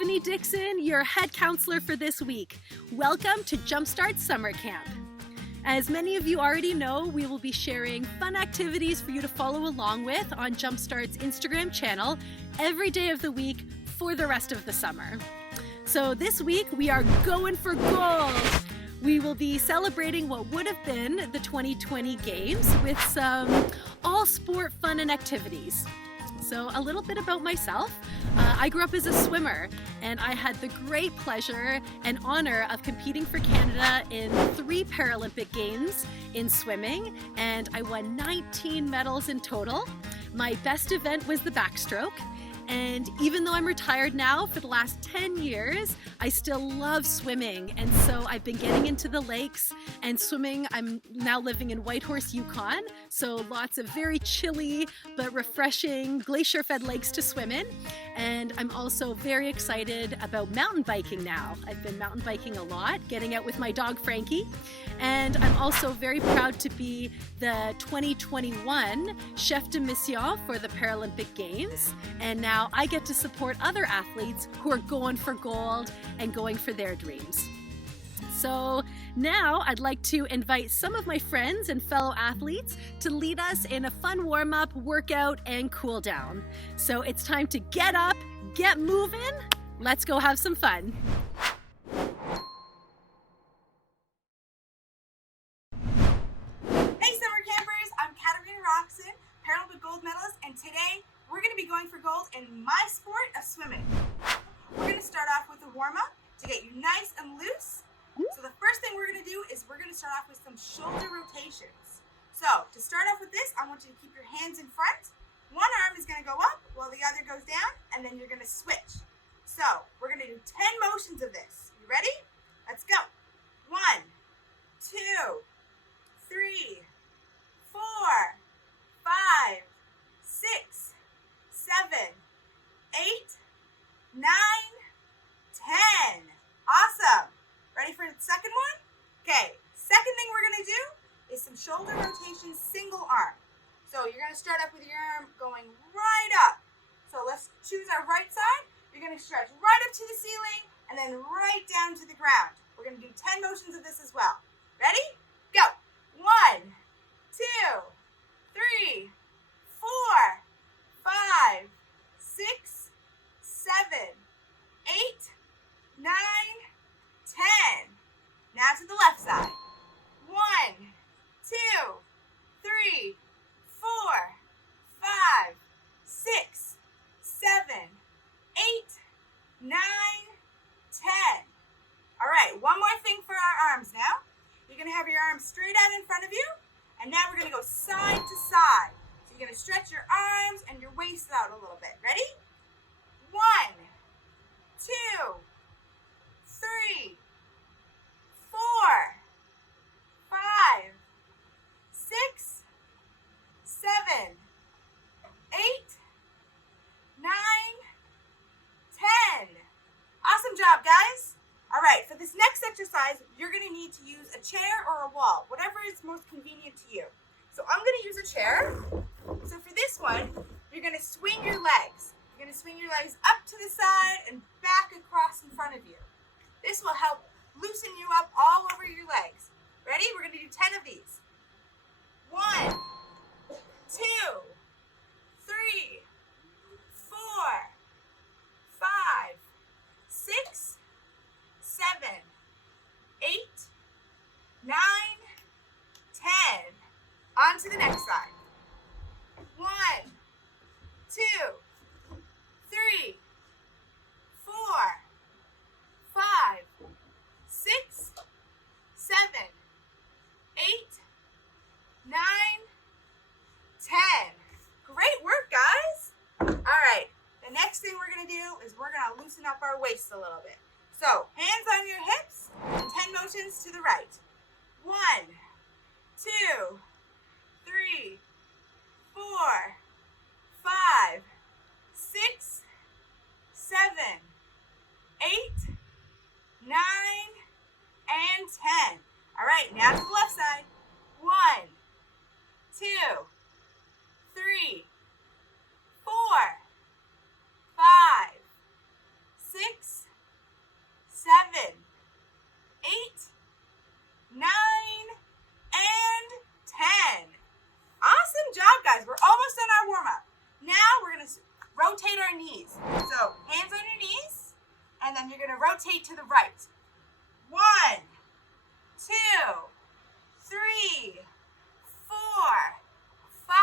Stephanie Dixon, your head counselor for this week. Welcome to Jumpstart Summer Camp. As many of you already know, we will be sharing fun activities for you to follow along with on Jumpstart's Instagram channel every day of the week for the rest of the summer. So this week we are going for gold. We will be celebrating what would have been the 2020 games with some all-sport fun and activities. So a little bit about myself. I grew up as a swimmer, and I had the great pleasure and honor of competing for Canada in 3 Paralympic Games in swimming, and I won 19 medals in total. My best event was the backstroke. And even though I'm retired now for the last 10 years, I still love swimming. And so I've been getting into the lakes and swimming. I'm now living in Whitehorse, Yukon. So lots of very chilly but refreshing glacier-fed lakes to swim in. And I'm also very excited about mountain biking now. I've been mountain biking a lot, getting out with my dog Frankie. And I'm also very proud to be the 2021 chef de mission for the Paralympic Games. And now I get to support other athletes who are going for gold and going for their dreams. So now I'd like to invite some of my friends and fellow athletes to lead us in a fun warm-up, workout, and cool down. So it's time to get up, get moving. Let's go have some fun. Hey Summer Campers, I'm Katarina Roxon, Paralympic gold medalist, and today we're going to be going for gold in my sport of swimming. We're going to start off with a warm-up to get you nice and loose. So the first thing we're going to do is we're going to start off with some shoulder rotations. So to start off with this, I want you to keep your hands in front. One arm is going to go up while the other goes down, and then you're going to switch. So we're going to do 10 motions of this. You ready? Let's go. 1, 2, 3, 4, 5, 6, 7, 8, 9, 10. Awesome. Ready for the second one? Okay, second thing we're going to do is some shoulder rotations, single arm. So you're going to start off with your arm going right up. So let's choose our right side. You're going to stretch right up to the ceiling and then right down to the ground. We're going to do 10 motions of this as well. Ready? Go. 1, 2, 3, 4, 5, 6, 7, 8, 9, 10. Now to the left side. 1, 2, 3, 4, 5, 6, 7, 8, 9, 10. All right, one more thing for our arms now. You're going to have your arms straight out in front of you, and now we're going to go side to side. So you're going to stretch your arms and your waist out a little bit. Ready? 1, 2, 3, 4, 5, 6, 7, 8, 9, 10. Awesome job, guys. All right, for this next exercise, you're going to need to use a chair or a wall, whatever is most convenient to you. So I'm going to use a chair. So for this one, you're going to swing your legs. You're going to swing your legs up to the side and back across in front of you. This will help loosen you up all over your legs. Ready? We're going to do 10 of these. 1, 2, 3, 4, 5, 6, 7, 8, 9, 10. On to the next side. 1, 2, 3, 4, 5, 6, 7, 8, 9, 10. Great work, guys. All right, the next thing we're going to do is we're going to loosen up our waist a little bit. So, hands on your hips and 10 motions to the right. 1, 2, 3, 4, 5, 6, 7, 8, 9, and 10. All right, now to the left side. 1, 2, 3, 4, 5, 6, rotate our knees. So hands on your knees, and then you're going to rotate to the right. 1, 2, 3, 4, 5,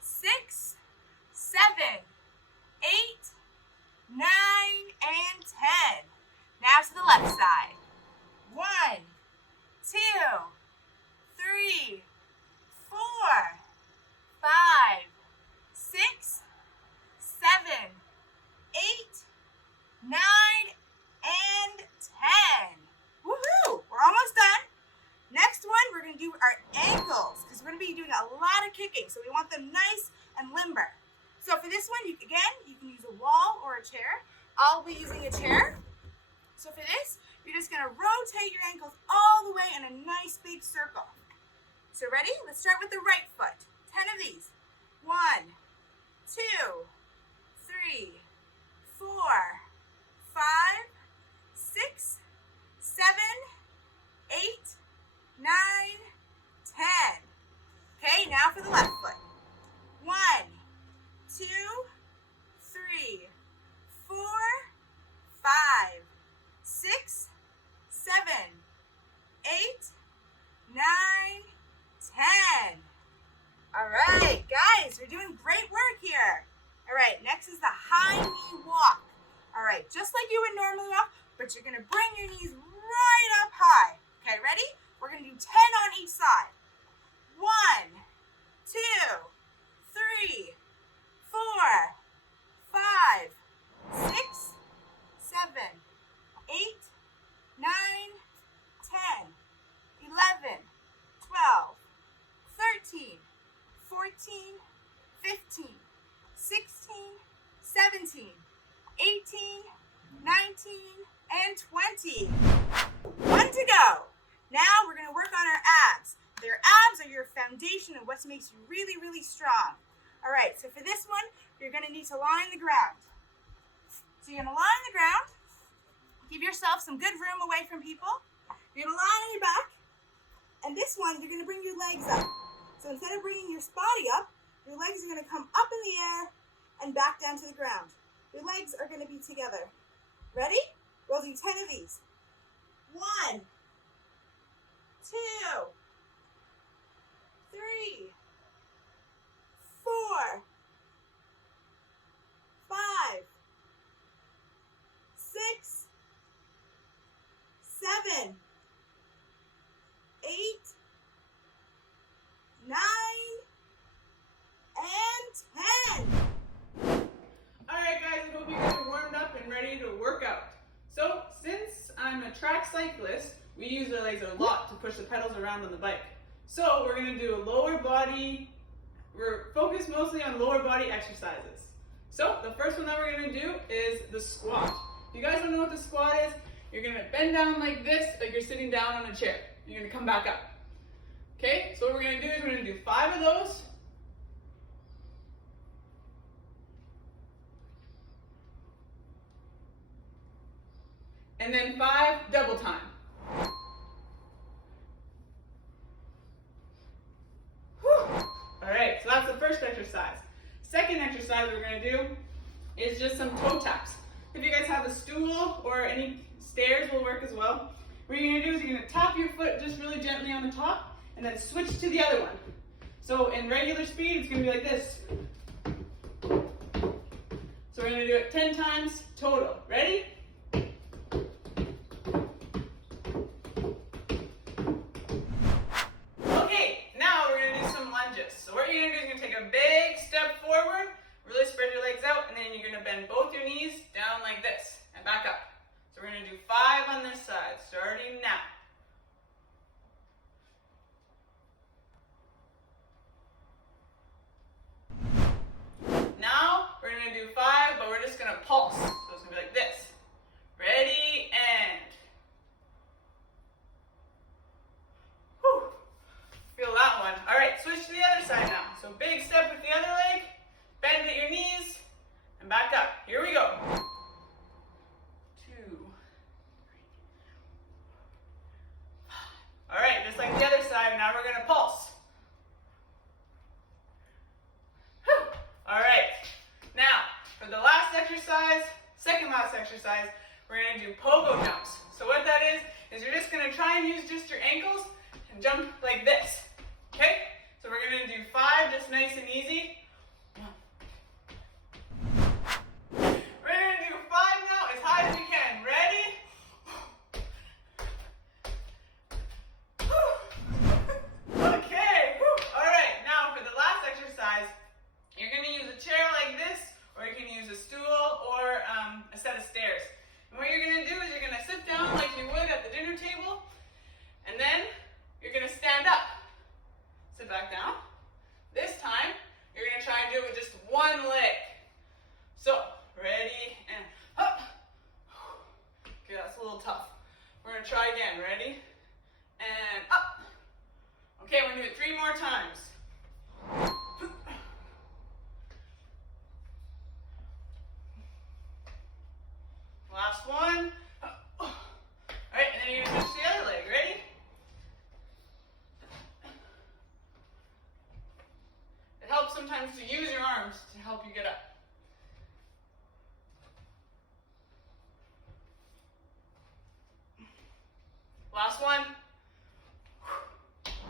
6, 7, 8, 9, and 10. Now to the left side. 1, 2, 3, 4, 5, 6, 7, 8, 9, and 10. Woohoo! We're almost done. Next one, we're going to do our ankles because we're going to be doing a lot of kicking, so we want them nice and limber. So for this one, you can use a wall or a chair. I'll be using a chair. So for this, you're just going to rotate your ankles all the way in a nice big circle. So ready? Let's start with the right foot. 10 of these. 1, 2, 3, 4, 5, 6, 7, 8, 9, 10. Okay, now for the left foot. 1, 2, 3, 4, 5, 6, 7, 8, 9, 10. All right, guys, we're doing great work here. All right, next is the high knee walk. All right, just like you would normally walk, but you're going to bring your knees right up high. Okay, ready? We're going to do 10 on each side. 1, 2, 3, 4, 5, 6, 7, 8, 9, 10, 11, 12, 13, 14, 15, 16, 17, 18, 19, and 20. 1 to go. Now we're going to work on our abs. Your abs are your foundation of what makes you really, really strong. All right, so for this one, you're going to need to lie on the ground. So you're going to lie on the ground. Give yourself some good room away from people. You're going to lie on your back. And this one, you're going to bring your legs up. So instead of bringing your body up, your legs are going to come up in the air and back down to the ground. Your legs are going to be together. Ready? We'll do 10 of these. 1, 2, 3, 4, 5, 6, 7, 8, 9, and 10. All right, guys, I hope you guys are warmed up and ready to work out. So, since I'm a track cyclist, we use our legs a lot to push the pedals around on the bike. So, we're going to do we're focused mostly on lower body exercises. So, the first one that we're going to do is the squat. If you guys don't know what the squat is, you're going to bend down like this, like you're sitting down on a chair. You're going to come back up. Okay, so what we're going to do is we're going to do 5 of those. And then 5 double time. All right, so that's the first exercise. Second exercise we're going to do is just some toe taps. If you guys have a stool or any stairs will work as well. What you're going to do is you're going to tap your foot just really gently on the top and then switch to the other one. So in regular speed, it's going to be like this. So we're going to do it 10 times total. Ready? Okay, now we're going to do some lunges. So what you're going to do is you're going to take a big step forward, really spread your legs out, and then you're going to bend both your knees down like this and back up. So we're going to do 5 on this side, starting now. Now we're going to do 5, but we're just going to pulse. So it's going to be like this. Ready, and. Whew. Feel that one. All right, switch to the other side now. So big step with the other leg, bend at your knees, and back up. Here we go. 2, 3, 5. All right, just like the other side, now we're going to pulse. Whew. All right, now exercise, we're going to do pogo jumps. So what that is you're just going to try and use just your ankles and jump like this. Okay? So we're going to do 5 just nice and easy. We're going to do 5 now as high as we can. Ready? Okay. All right. Now for the last exercise, you're going to use a chair like this, or you can use a stool or a set of stairs. And what you're going to do is you're going to sit down like you would at the dinner table, and then you're going to stand up. Sit back down. This time, you're going to try and do it with just one leg. So, ready, and up. Okay, that's a little tough. We're going to try again. Ready, and up. Okay, we're going to do it 3 more times. Last one. All right, and then you're going to switch the other leg. Ready? It helps sometimes to use your arms to help you get up. Last one.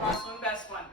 Last one, best one.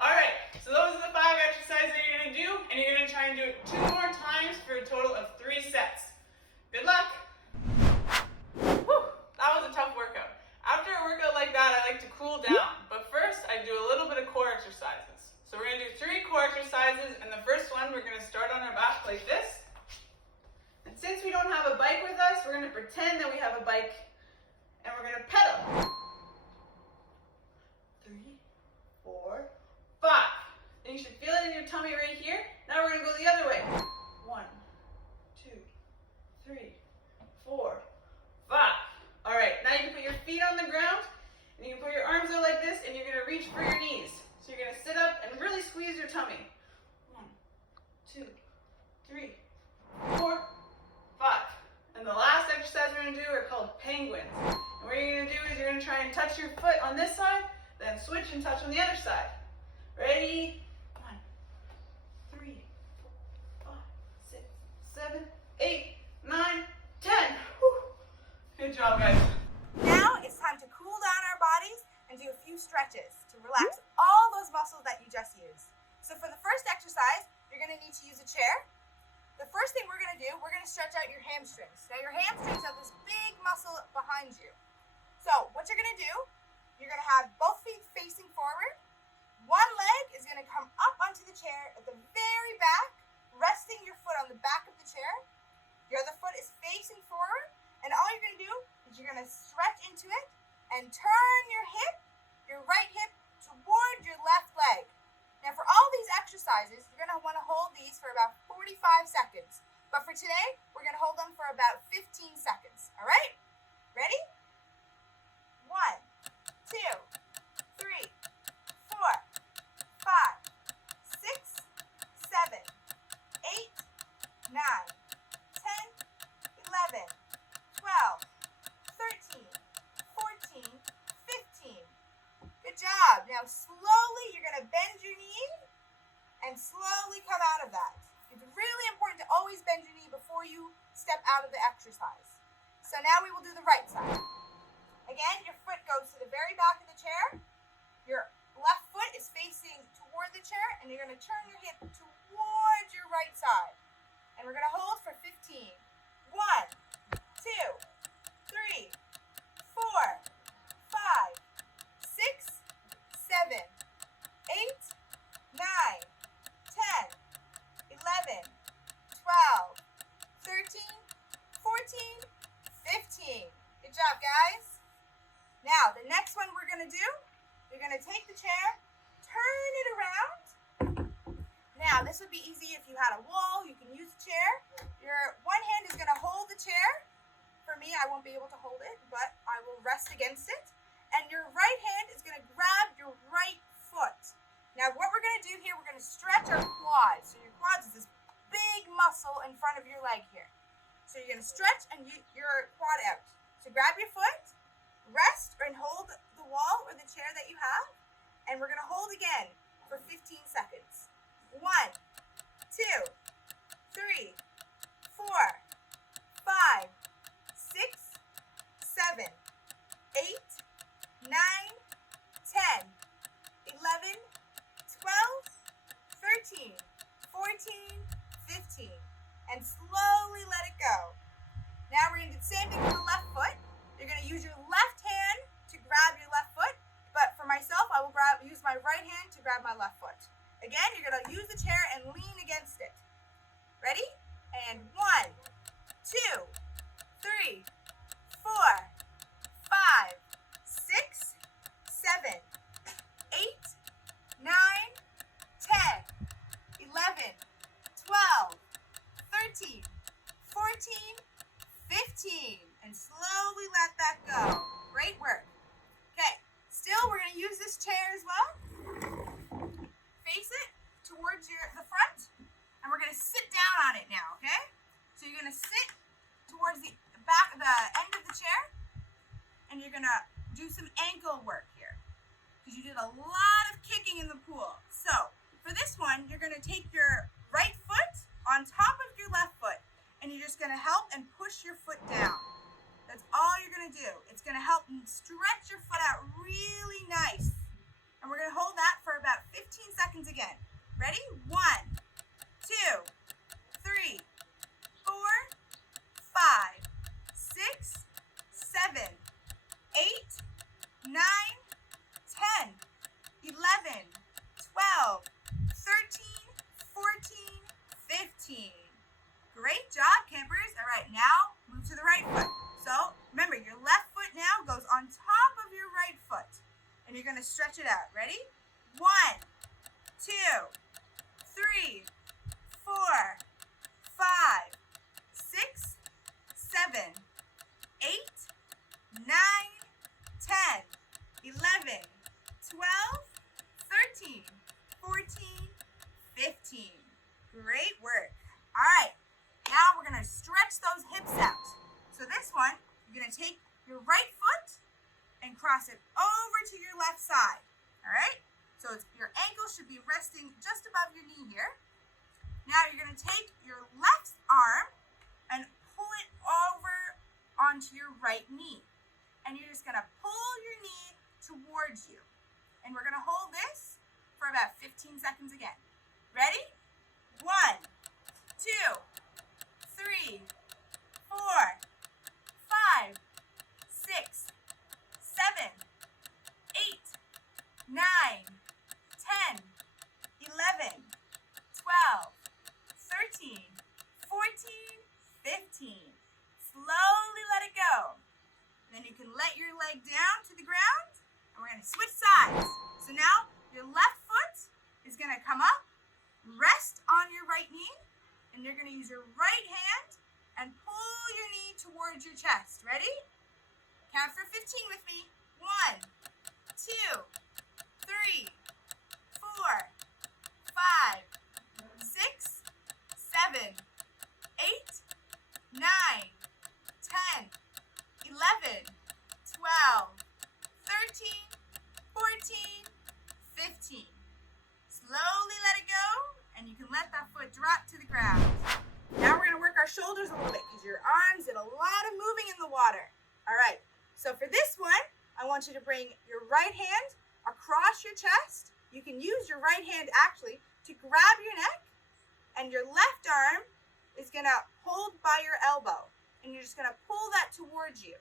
All right, so those are the 5 exercises that you're going to do, and you're going to try and do it 2 more times for a total of 3 sets. Good luck. Whew, that was a tough workout. After a workout like that, I like to cool down, but first I do a little bit of core exercises. So we're going to do 3 core exercises, and the first one we're going to start on our back like this. And since we don't have a bike with us, we're going to pretend that we have a bike, and we're going to pedal. 3, 4, 5. And you should feel it in your tummy right here. Now we're going to go the other way. 1, 2, 3, 4, 5. All right, now you can put your feet on the ground, and you can put your arms out like this, and you're going to reach for your knees. So you're going to sit up and really squeeze your tummy. 1, 2, 3, 4, 5. And the last exercise we're going to do are called penguins. And what you're going to do is you're going to try and touch your foot on this side, then switch and touch on the other side. Ready? 1, 3, 4, 5, 6, 7, 8, 9, 10. Whew. Good job, guys. Now it's time to cool down our bodies and do a few stretches to relax all those muscles that you just used. So for the first exercise, you're going to need to use a chair. The first thing we're going to do, we're going to stretch out your hamstrings. Now your hamstrings have this big muscle behind you. So what you're going to do, you're going to have both feet facing forward. One leg is going to come up onto the chair at the very back, resting your foot on the back of the chair. Your other foot is facing forward, and all you're going to do is you're going to stretch into it and turn your right hip toward your left leg. Now for all these exercises, you're going to want to hold these for about 45 seconds. But for today, we're going to hold them for about 15 seconds. All right? Ready? 1, 2, 3, 4, 5, 6, 7, 8, 9, 10, 11, 12, 13, 14, 15. Good job. Now slowly, you're going to bend your knee and slowly come out of that. It's really important to always bend your knee before you step out of the exercise. So now we will do the right side. Again, your foot goes to the very back of the chair. Your left foot is facing toward the chair, and you're going to turn your hip towards your right side. And we're going to hold for 15. 1, 2, 3, 4, 5, 6, 7, 8, 9, 10, 11, 12, 13, 14, 15. Good job, guys. Now, the next one we're going to do, you're going to take the chair, turn it around. Now, this would be easy if you had a wall. You can use a chair. Your one hand is going to hold the chair. For me, I won't be able to hold it, but I will rest against it. And your right hand is going to grab your right foot. Now, what we're going to do here, we're going to stretch our quads. So your quads is this big muscle in front of your leg here. So you're going to stretch and your quad out. So grab your foot, rest and hold the wall or the chair that you have, and we're going to hold again for 15 seconds. 1, 2, 3, 4, 5, 6, 8, 9, 10, 11, 12, 13, 14, 15. And slowly let it go. Now we're going to do the same thing with the left foot. You're going to use your left hand to grab your left foot, but for myself, I will use my right hand to grab my left foot. Again, you're going to use the chair and lean against it. Ready? And 1, 2, 3, 4, 5, 6, 7, 8, 9, 10, 11, 12, 13, 14, 15. And slowly let that go. Great work. Okay, still we're going to use this chair as well. Face it towards the front, and we're going to sit down on it now, okay? So you're going to sit towards the end of the chair, and you're going to do some ankle work here, because you did a lot of kicking in the pool. So for this one, you're going to take your right foot on top of your left foot, and you're just going to help and push your foot down. That's all you're going to do. It's going to help stretch your foot out really nice. And we're going to hold that for about 15 seconds again. Ready? 1, 2, 3, 4, 5, 6, 7, 8, 9, 10, 11, 12, 13, 14, 15. Great job, campers. All right, now move to the right foot. So remember, your left foot now goes on top of your right foot. And you're going to stretch it out. Ready? 1, 2, 3, 4, 5, 6, 7, 8, 9, 10, 11, 12, 13, 14, 15. Great work. All right. Now we're going to stretch those hips out. So this one, you're going to take your right foot and cross it over to your left side. All right? So your ankle should be resting just above your knee here. Now you're going to take your left arm and pull it over onto your right knee. And you're just going to pull your knee towards you. And we're going to hold this for about 15 seconds again. Ready? 1, 2, 3, 4, 5, 6, 7, 8, 9, 10, 11, 12, 13, 14, 15. Slowly let it go. Then you can let your leg down to the ground, and we're going to switch sides. So now your left foot is going to come up, rest on your right knee, and you're going to use your right hand and pull your knee towards your chest. Ready? Count for 15 with me. 1, 2, 3, 4, 5, 6, 7, 8, 9, 10, 11, 12, 13, 14, 15. Slowly let it go, and you can let that foot drop to the ground. Now we're going to work our shoulders a little bit because your arms did a lot of moving in the water. All right, so for this one, I want you to bring your right hand across your chest. You can use your right hand actually to grab your neck, and your left arm is going to hold by your elbow, and you're just going to pull that towards you.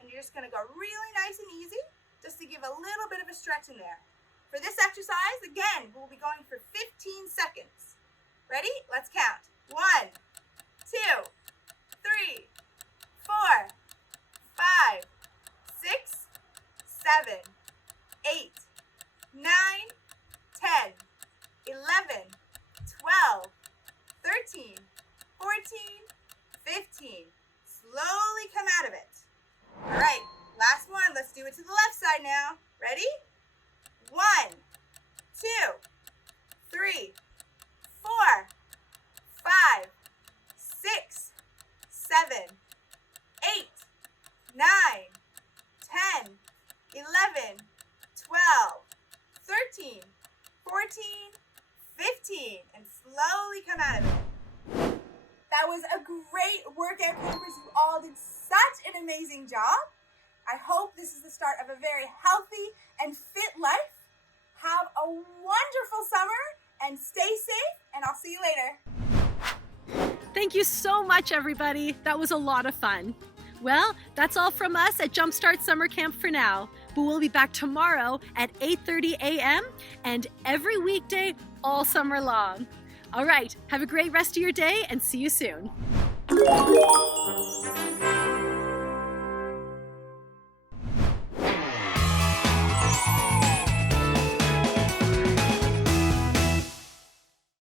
And you're just going to go really nice and easy just to give a little bit of a stretch in there. For this exercise, again, we'll be going for 15 seconds. Ready? Let's count. 1, 2, 3, 4, 5, 6, 7, 8, 9, 10, 11, 12, 13, 14, 15. Slowly come out of it. All right, last one. Let's do it to the left side now. Ready? 1, 2, 3, 4, 5, 6, 7, 8, 9, 10, 11, 12, 13, 14, 15, and slowly come out of it. That was a great workout, campers. You all did such an amazing job. I hope this is the start of a very healthy and fit life. Have a wonderful summer and stay safe, and I'll see you later. Thank you so much, everybody. That was a lot of fun. Well, that's all from us at Jumpstart Summer Camp for now, but we'll be back tomorrow at 8:30 a.m. and every weekday all summer long. All right, have a great rest of your day and see you soon.